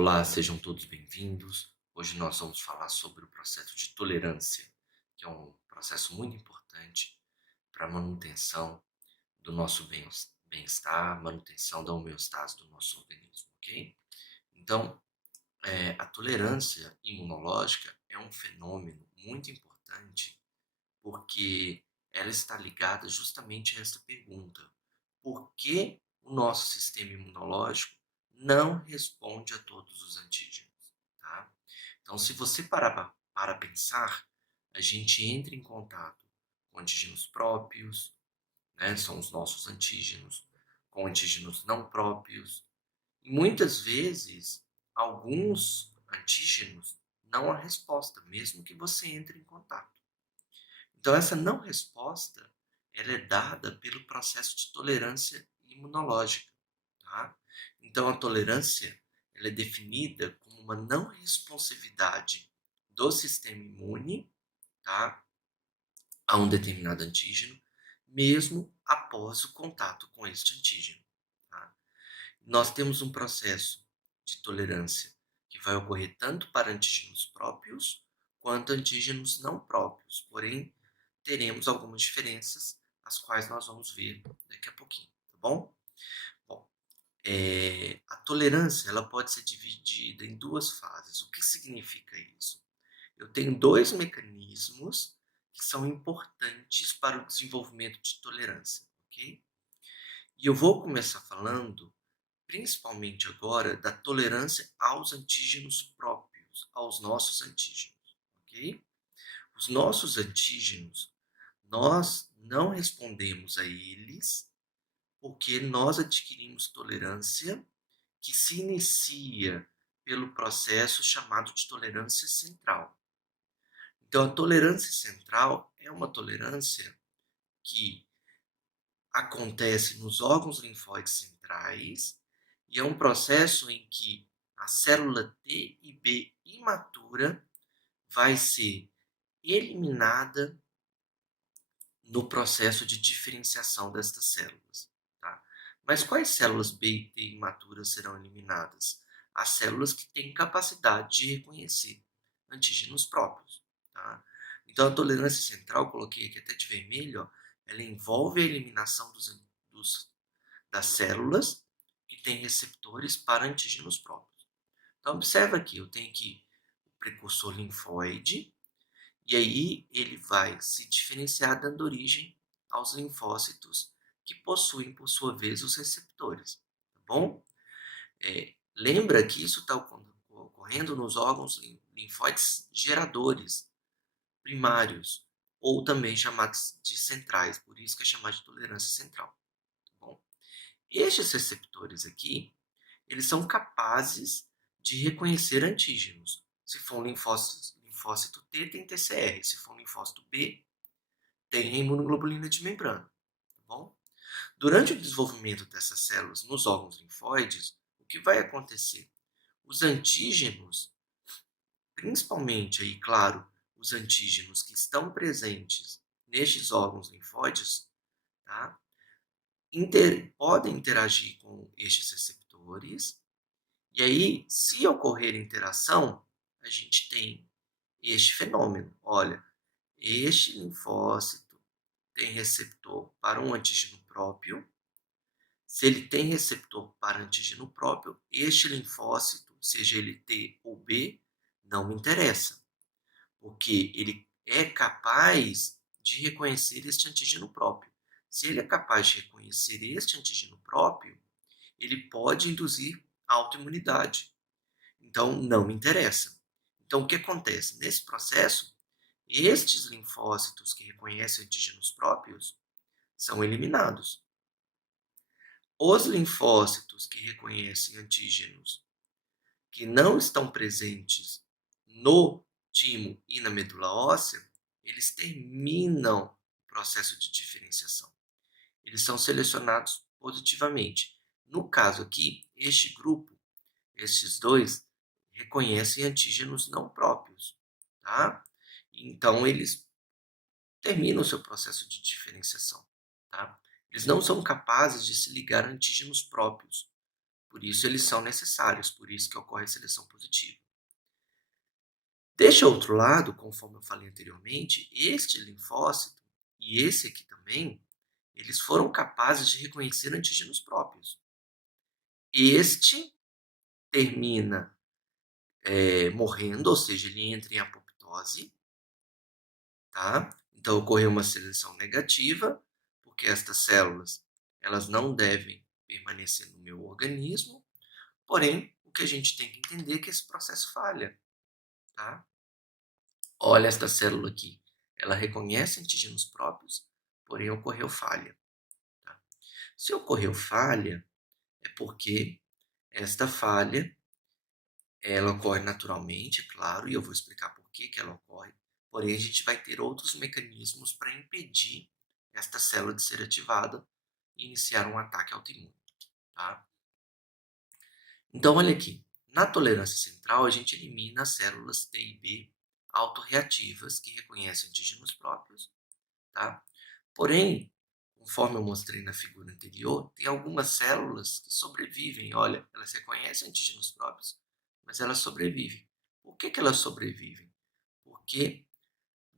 Olá, sejam todos bem-vindos. Hoje nós vamos falar sobre o processo de tolerância, que é um processo muito importante para a manutenção do nosso bem-estar, manutenção da homeostase do nosso organismo, ok? Então, a tolerância imunológica é um fenômeno muito importante porque ela está ligada justamente a essa pergunta: por que o nosso sistema imunológico não responde a todos os antígenos, tá? Então, se você para pensar, a gente entra em contato com antígenos próprios, né, são os nossos antígenos, com antígenos não próprios, e muitas vezes alguns antígenos não há resposta, mesmo que você entre em contato. Então essa não resposta, ela é dada pelo processo de tolerância imunológica, tá? Então a tolerância, ela é definida como uma não responsividade do sistema imune, tá, a um determinado antígeno, mesmo após o contato com este antígeno, tá? Nós temos um processo de tolerância que vai ocorrer tanto para antígenos próprios quanto antígenos não próprios, porém teremos algumas diferenças, as quais nós vamos ver daqui a pouquinho, tá bom? Bom, a tolerância ela pode ser dividida em duas fases. O que significa isso? Eu tenho dois mecanismos que são importantes para o desenvolvimento de tolerância, ok? E eu vou começar falando principalmente agora da tolerância aos antígenos próprios, aos nossos antígenos, ok? Os nossos antígenos, nós não respondemos a eles porque nós adquirimos tolerância que se inicia pelo processo chamado de tolerância central. Então, a tolerância central é uma tolerância que acontece nos órgãos linfóides centrais e é um processo em que a célula T e B imatura vai ser eliminada no processo de diferenciação destas células, tá? Mas quais células B e T imaturas serão eliminadas? As células que têm capacidade de reconhecer antígenos próprios, tá? Então, a tolerância central, coloquei aqui até de vermelho, ó, ela envolve a eliminação das células que têm receptores para antígenos próprios. Então, observa aqui, eu tenho aqui o precursor linfóide, e aí ele vai se diferenciar dando origem aos linfócitos que possuem, por sua vez, os receptores, tá bom? Lembra que isso está ocorrendo nos órgãos linfóides geradores primários, ou também chamados de centrais, por isso que é chamado de tolerância central, tá bom? Estes receptores aqui, eles são capazes de reconhecer antígenos. Se for um linfócito T, tem TCR. Se for um linfócito B, tem imunoglobulina de membrana, tá bom? Durante o desenvolvimento dessas células nos órgãos linfóides, o que vai acontecer? Os antígenos, principalmente aí, claro, os antígenos que estão presentes nestes órgãos linfóides, tá? Podem interagir com estes receptores, e aí, se ocorrer interação, a gente tem este fenômeno. Olha, este linfócito tem receptor para um antígeno próprio. Se ele tem receptor para antígeno próprio, este linfócito, seja ele T ou B, não me interessa, porque ele é capaz de reconhecer este antígeno próprio. Se ele é capaz de reconhecer este antígeno próprio, ele pode induzir autoimunidade. Então, não me interessa. Então, o que acontece? Nesse processo, estes linfócitos que reconhecem antígenos próprios são eliminados. Os linfócitos que reconhecem antígenos que não estão presentes no timo e na medula óssea, eles terminam o processo de diferenciação. Eles são selecionados positivamente. No caso aqui, este grupo, estes dois, reconhecem antígenos não próprios, tá? Então, eles terminam o seu processo de diferenciação, tá? Eles não são capazes de se ligar a antígenos próprios, Por isso eles são necessários, por isso que ocorre a seleção positiva. Deste outro lado, conforme eu falei anteriormente, este linfócito e esse aqui também, eles foram capazes de reconhecer antígenos próprios. Este termina morrendo, ou seja, ele entra em apoptose, tá? Então ocorreu uma seleção negativa, porque estas células elas não devem permanecer no meu organismo, porém, o que a gente tem que entender é que esse processo falha, tá? Olha esta célula aqui, ela reconhece antígenos próprios, porém ocorreu falha, tá? Se ocorreu falha, é porque esta falha ela ocorre naturalmente, é claro, e eu vou explicar por que ela ocorre, porém a gente vai ter outros mecanismos para impedir esta célula de ser ativada e iniciar um ataque autoimune, tá? Então, olha aqui, na tolerância central a gente elimina as células T e B autorreativas que reconhecem antígenos próprios, tá? Porém, conforme eu mostrei na figura anterior, tem algumas células que sobrevivem. Olha, elas reconhecem antígenos próprios, mas elas sobrevivem. Por que elas sobrevivem? Porque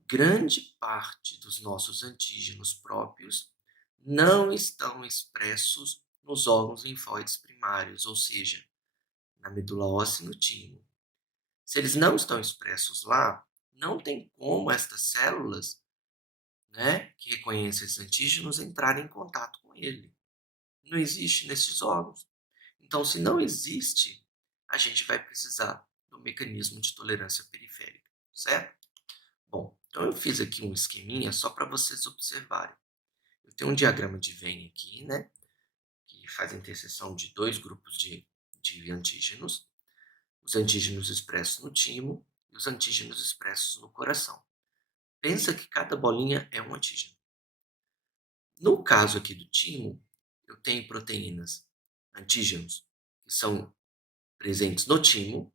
grande parte dos nossos antígenos próprios não estão expressos nos órgãos linfóides primários, ou seja, na medula óssea e no timo. Se eles não estão expressos lá, não tem como estas células, né, que reconhecem esses antígenos entrarem em contato com ele. Não existe nesses órgãos. Então, se não existe, a gente vai precisar do mecanismo de tolerância periférica, certo? Bom, então eu fiz aqui um esqueminha só para vocês observarem. Eu tenho um diagrama de Venn aqui, né, que faz a interseção de dois grupos de antígenos, os antígenos expressos no timo e os antígenos expressos no coração. Pensa que cada bolinha é um antígeno. No caso aqui do timo, eu tenho proteínas, antígenos, que são presentes no timo,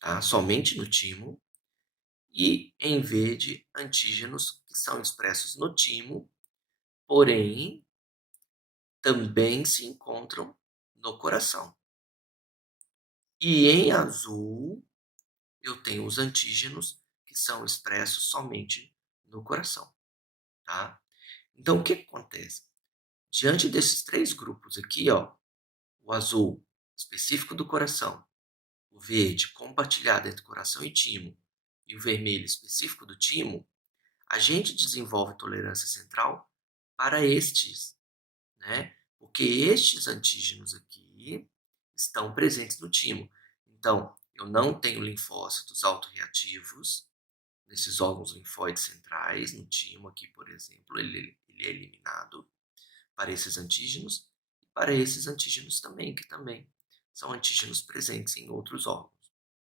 tá? Somente no timo, e em verde, antígenos que são expressos no timo, porém também se encontram no coração. E em azul, eu tenho os antígenos que são expressos somente no coração, tá? Então, o que acontece? Diante desses três grupos aqui, ó, o azul específico do coração, o verde compartilhado entre coração e timo, e o vermelho específico do timo, a gente desenvolve tolerância central para estes, né? Porque estes antígenos aqui estão presentes no timo. Então, eu não tenho linfócitos autorreativos nesses órgãos linfóides centrais, no timo aqui, por exemplo, ele é eliminado para esses antígenos e para esses antígenos também, que também são antígenos presentes em outros órgãos,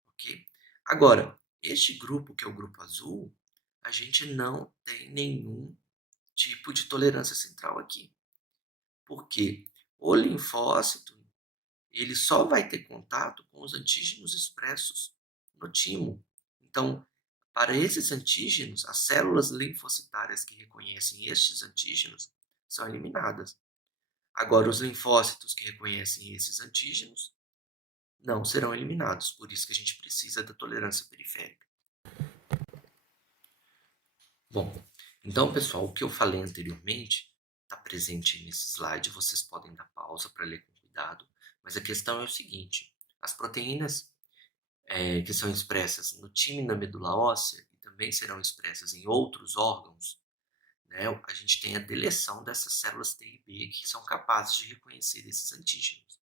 ok? Agora, este grupo, que é o grupo azul, a gente não tem nenhum tipo de tolerância central aqui. Por quê? O linfócito, ele só vai ter contato com os antígenos expressos no timo. Então, para esses antígenos, as células linfocitárias que reconhecem estes antígenos são eliminadas. Agora, os linfócitos que reconhecem esses antígenos não serão eliminados, por isso que a gente precisa da tolerância periférica. Bom, então, pessoal, o que eu falei anteriormente está presente nesse slide, vocês podem dar pausa para ler com cuidado, mas a questão é o seguinte, as proteínas que são expressas no timo e na medula óssea, e também serão expressas em outros órgãos, né, a gente tem a deleção dessas células T e B que são capazes de reconhecer esses antígenos.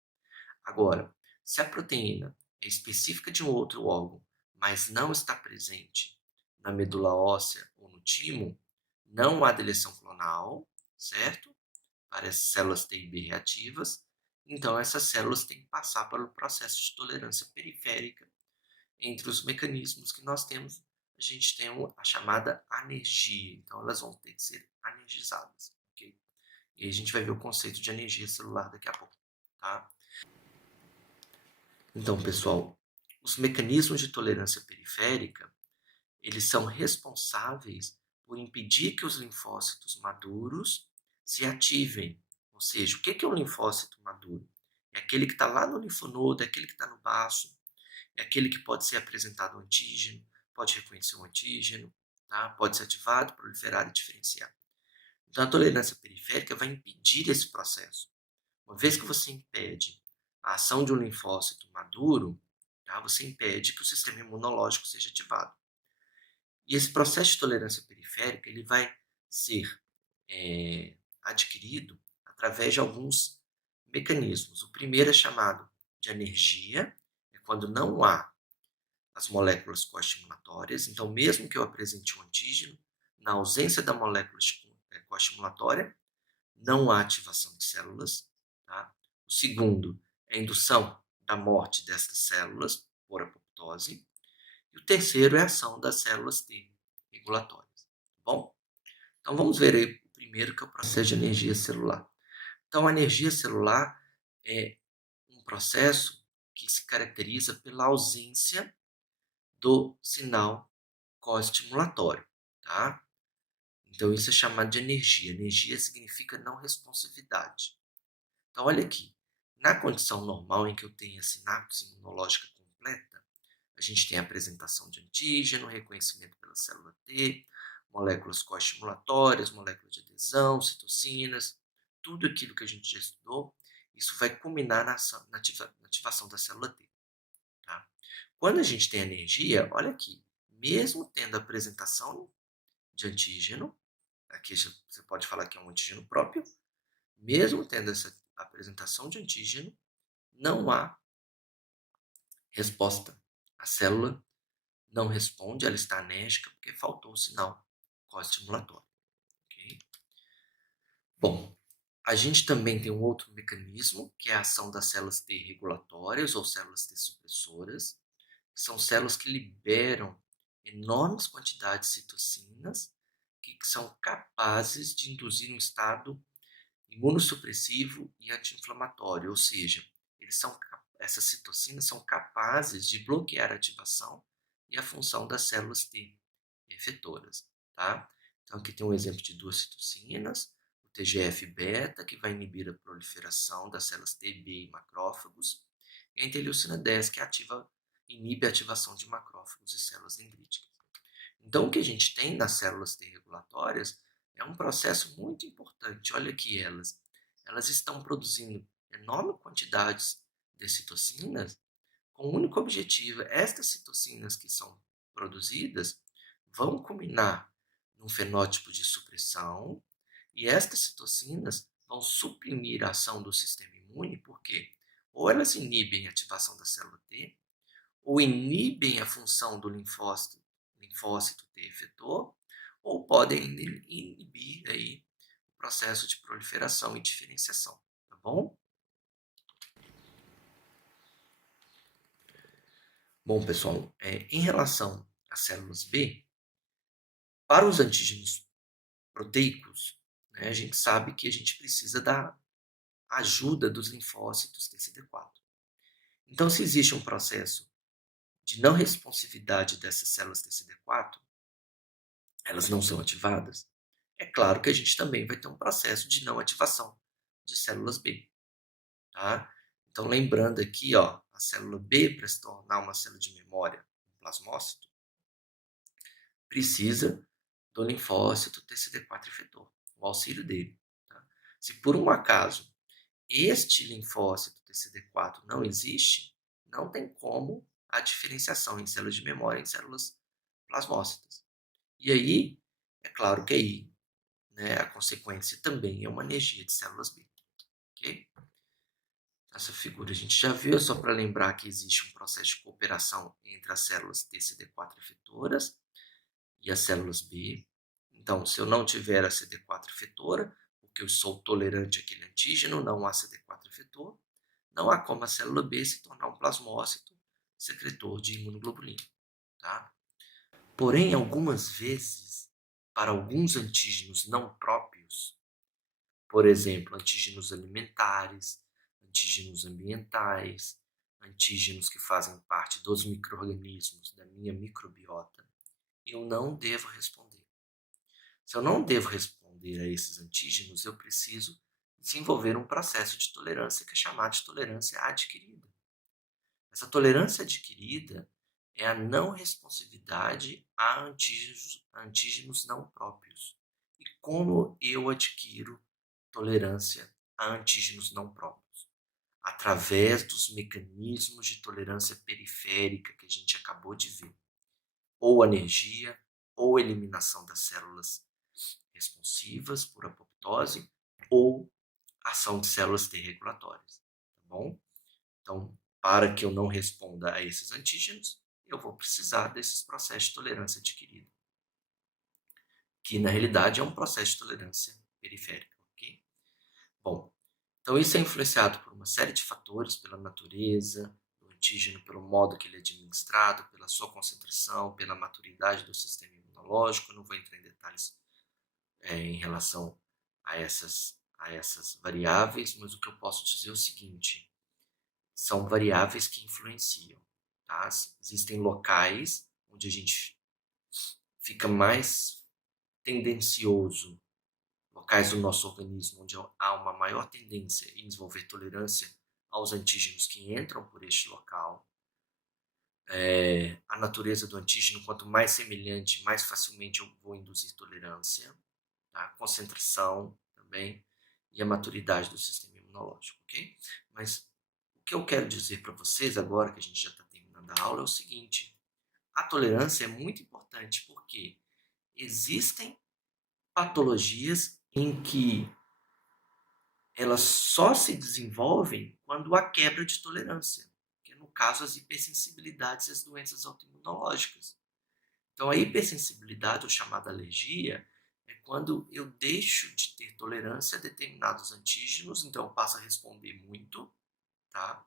Agora, se a proteína é específica de um outro órgão, mas não está presente na medula óssea ou no timo, não há deleção clonal, certo? Para as células T e B reativas, então essas células têm que passar pelo processo de tolerância periférica. Entre os mecanismos que nós temos, a gente tem a chamada anergia, então elas vão ter que ser anergizadas, ok? E a gente vai ver o conceito de anergia celular daqui a pouco, tá? Então, pessoal, os mecanismos de tolerância periférica, eles são responsáveis por impedir que os linfócitos maduros se ativem Ou seja, o que é o linfócito maduro? É aquele que está lá no linfonodo, é aquele que está no baço, é aquele que pode ser apresentado ao antígeno, pode reconhecer o antígeno, tá? Pode ser ativado, proliferar e diferenciar. Então, a tolerância periférica vai impedir esse processo. Uma vez que você impede a ação de um linfócito maduro, tá? Você impede que o sistema imunológico seja ativado. E esse processo de tolerância periférica ele vai ser adquirido através de alguns mecanismos. O primeiro é chamado de anergia, é quando não há as moléculas coestimulatórias. Então, mesmo que eu apresente um antígeno, na ausência da molécula coestimulatória, não há ativação de células. Tá? O segundo é a indução da morte dessas células por apoptose. E o terceiro é a ação das células T regulatórias. Tá bom? Então, vamos ver aí o primeiro, que é o processo de energia celular. Então, a energia celular é um processo que se caracteriza pela ausência do sinal coestimulatório, tá? Então, isso é chamado de energia. Energia significa não responsividade. Então, olha aqui. Na condição normal em que eu tenho a sinapse imunológica completa, a gente tem a apresentação de antígeno, reconhecimento pela célula T, moléculas coestimulatórias, moléculas de adesão, citocinas, tudo aquilo que a gente já estudou, isso vai culminar na ativação da célula T. Tá? Quando a gente tem energia, olha aqui, mesmo tendo a apresentação de antígeno, aqui você pode falar que é um antígeno próprio, mesmo tendo essa apresentação de antígeno, não há resposta. A célula não responde, ela está anérgica porque faltou o sinal coestimulatório. Okay? Bom, a gente também tem um outro mecanismo, que é a ação das células T regulatórias ou células T supressoras. São células que liberam enormes quantidades de citocinas que são capazes de induzir um estado imunossupressivo e anti-inflamatório, ou seja, essas citocinas são capazes de bloquear a ativação e a função das células T efetoras, tá? Então aqui tem um exemplo de duas citocinas, o TGF-beta, que vai inibir a proliferação das células TB e macrófagos, e a interleucina 10, que inibe a ativação de macrófagos e células dendríticas. Então, o que a gente tem nas células T regulatórias é um processo muito importante. Olha aqui elas estão produzindo enormes quantidades de citocinas com o único objetivo. Estas citocinas que são produzidas vão culminar num fenótipo de supressão e estas citocinas vão suprimir a ação do sistema imune, porque ou elas inibem a ativação da célula T, ou inibem a função do linfócito T efetor, ou podem inibir aí o processo de proliferação e diferenciação, tá bom? Bom, pessoal, em relação às células B, para os antígenos proteicos, né, a gente sabe que a gente precisa da ajuda dos linfócitos TCD4. Então, se existe um processo de não responsividade dessas células TCD4, elas não são ativadas, é claro que a gente também vai ter um processo de não ativação de células B, tá? Então, lembrando aqui, ó, a célula B, para se tornar uma célula de memória, um plasmócito, precisa do linfócito TCD4 efetor, o auxílio dele. Tá? Se por um acaso este linfócito TCD4 não existe, não tem como a diferenciação em células de memória em células plasmócitas. E aí, é claro que aí, né, a consequência também é uma anergia de células B. Okay? Essa figura a gente já viu, só para lembrar que existe um processo de cooperação entre as células TCD4 efetoras e as células B. Então, se eu não tiver a CD4 efetora, porque eu sou tolerante àquele antígeno, não há CD4 efetor, não há como a célula B se tornar um plasmócito secretor de imunoglobulina. Tá? Porém, algumas vezes, para alguns antígenos não próprios, por exemplo, antígenos alimentares, antígenos ambientais, antígenos que fazem parte dos micro-organismos da minha microbiota, eu não devo responder. Se eu não devo responder a esses antígenos, eu preciso desenvolver um processo de tolerância que é chamado de tolerância adquirida. Essa tolerância adquirida é a não responsividade a antígenos não próprios. E como eu adquiro tolerância a antígenos não próprios? Através dos mecanismos de tolerância periférica que a gente acabou de ver, ou anergia, ou eliminação das células responsivas por apoptose, ou ação de células T regulatórias, tá bom? Então, para que eu não responda a esses antígenos, eu vou precisar desses processos de tolerância adquirida, que na realidade é um processo de tolerância periférica, ok? Bom, então isso é influenciado por uma série de fatores, pela natureza do antígeno, pelo modo que ele é administrado, pela sua concentração, pela maturidade do sistema imunológico. Não vou entrar em detalhes em relação a essas variáveis, mas o que eu posso dizer é o seguinte: são variáveis que influenciam, tá? Existem locais onde a gente fica mais tendencioso, locais do nosso organismo onde há uma maior tendência em desenvolver tolerância aos antígenos que entram por este local. A natureza do antígeno, quanto mais semelhante, mais facilmente eu vou induzir tolerância, tá? Concentração também e a maturidade do sistema imunológico, ok? Mas o que eu quero dizer para vocês agora, que a gente já está terminando a aula, é o seguinte: a tolerância é muito importante porque existem patologias em que elas só se desenvolvem quando há quebra de tolerância, que é no caso as hipersensibilidades e as doenças autoimunológicas. Então, a hipersensibilidade, ou chamada alergia, é quando eu deixo de ter tolerância a determinados antígenos, então eu passo a responder muito, tá?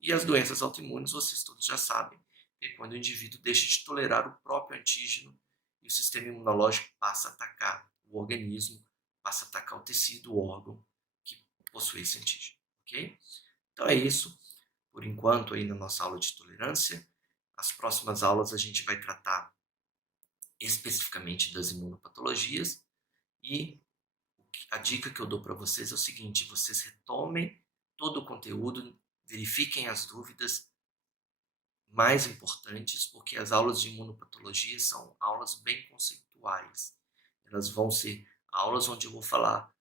E as doenças autoimunes, vocês todos já sabem, é quando o indivíduo deixa de tolerar o próprio antígeno e o sistema imunológico passa a atacar o organismo, passa a atacar o tecido, o órgão que possui esse antígeno, ok? Então é isso, por enquanto, aí na nossa aula de tolerância. As próximas aulas a gente vai tratar especificamente das imunopatologias e a dica que eu dou para vocês é o seguinte: vocês retomem todo o conteúdo, verifiquem as dúvidas mais importantes, porque as aulas de imunopatologia são aulas bem conceituais. Elas vão ser aulas onde eu vou falar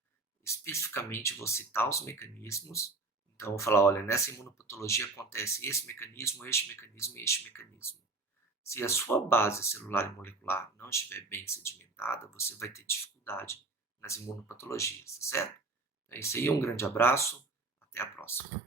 especificamente, vou citar os mecanismos. Então, eu vou falar: olha, nessa imunopatologia acontece esse mecanismo, este mecanismo e este mecanismo. Se a sua base celular e molecular não estiver bem sedimentada, você vai ter dificuldade nas imunopatologias, tá certo? É isso aí, um grande abraço, até a próxima.